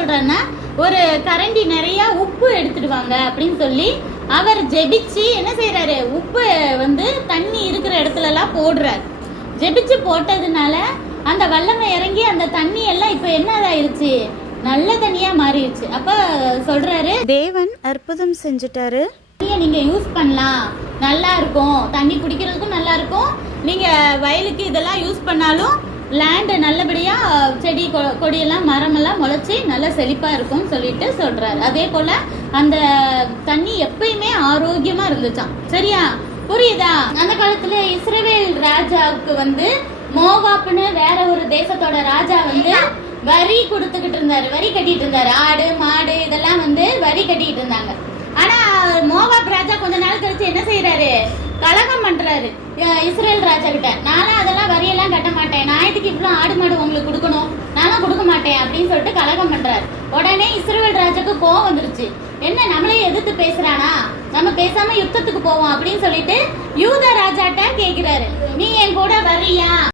சொல்றாருன்னா, ஒரு கரண்டி நிறைய உப்பு எடுத்துட்டு வாங்க அப்படின்னு சொல்லி அவர் ஜெபிச்சு என்ன செய்யறாரு, உப்பு வந்து தண்ணி இருக்கிற இடத்துல எல்லாம் போடுறாரு. ஜெபிச்சு போட்டதுனால அந்த வல்லமை இறங்கி அந்த தண்ணி எல்லாம் இப்ப என்னதாயிருச்சு, நல்ல தண்ணியா மாறிடுச்சு. அப்ப சொல்றாரு, தேவன் அற்புதம் செஞ்சுட்டாரு, நீங்க யூஸ் பண்ணலாம், நல்லா இருக்கும், தண்ணி குடிக்கிறதுக்கும் நல்லா இருக்கும், நீங்க வயலுக்கு இதெல்லாம் யூஸ் பண்ணாலும் லேண்டு நல்லபடியா செடி கொடியெல்லாம் மரமெல்லாம் முளைச்சி நல்லா செழிப்பா இருக்கும்னு சொல்லிட்டு சொல்றாரு. அதே போல அந்த தண்ணி எப்பயுமே ஆரோக்கியமா இருந்துச்சாம். சரியா, புரியுதா? அந்த காலத்துல இஸ்ரவேல் ராஜாவுக்கு வந்து மோவாப்னு வேற ஒரு தேசத்தோட ராஜா வந்து வரி கொடுத்துக்கிட்டு இருந்தாரு, வரி கட்டிட்டு இருந்தாரு. ஆடு மாடு இதெல்லாம் வந்து வரி கட்டிட்டு இருந்தாங்க. ஆனா மோவாப் ராஜா கொஞ்ச நாள் கழிச்சு என்ன செய்யறாரு, கலகம் பண்றாரு இஸ்ரேல் ராஜா கிட்ட. நானும் அதெல்லாம் வரியெல்லாம் கட்ட மாட்டேன், நான் இதுக்கு இவ்வளவு ஆடு மாடு உங்களுக்கு கொடுக்கணும், நானும் கொடுக்க மாட்டேன் அப்படின்னு சொல்லிட்டு கலகம் பண்றாரு. உடனே இஸ்ரேல் ராஜாக்கு கோவம் வந்துருச்சு. என்ன நம்மளே எதிர்த்து பேசுறானா, நம்ம பேசாம யுத்தத்துக்கு போவோம் அப்படின்னு சொல்லிட்டு யூதா ராஜாட்ட கேக்குறாரு, நீ என் கூட வரியா?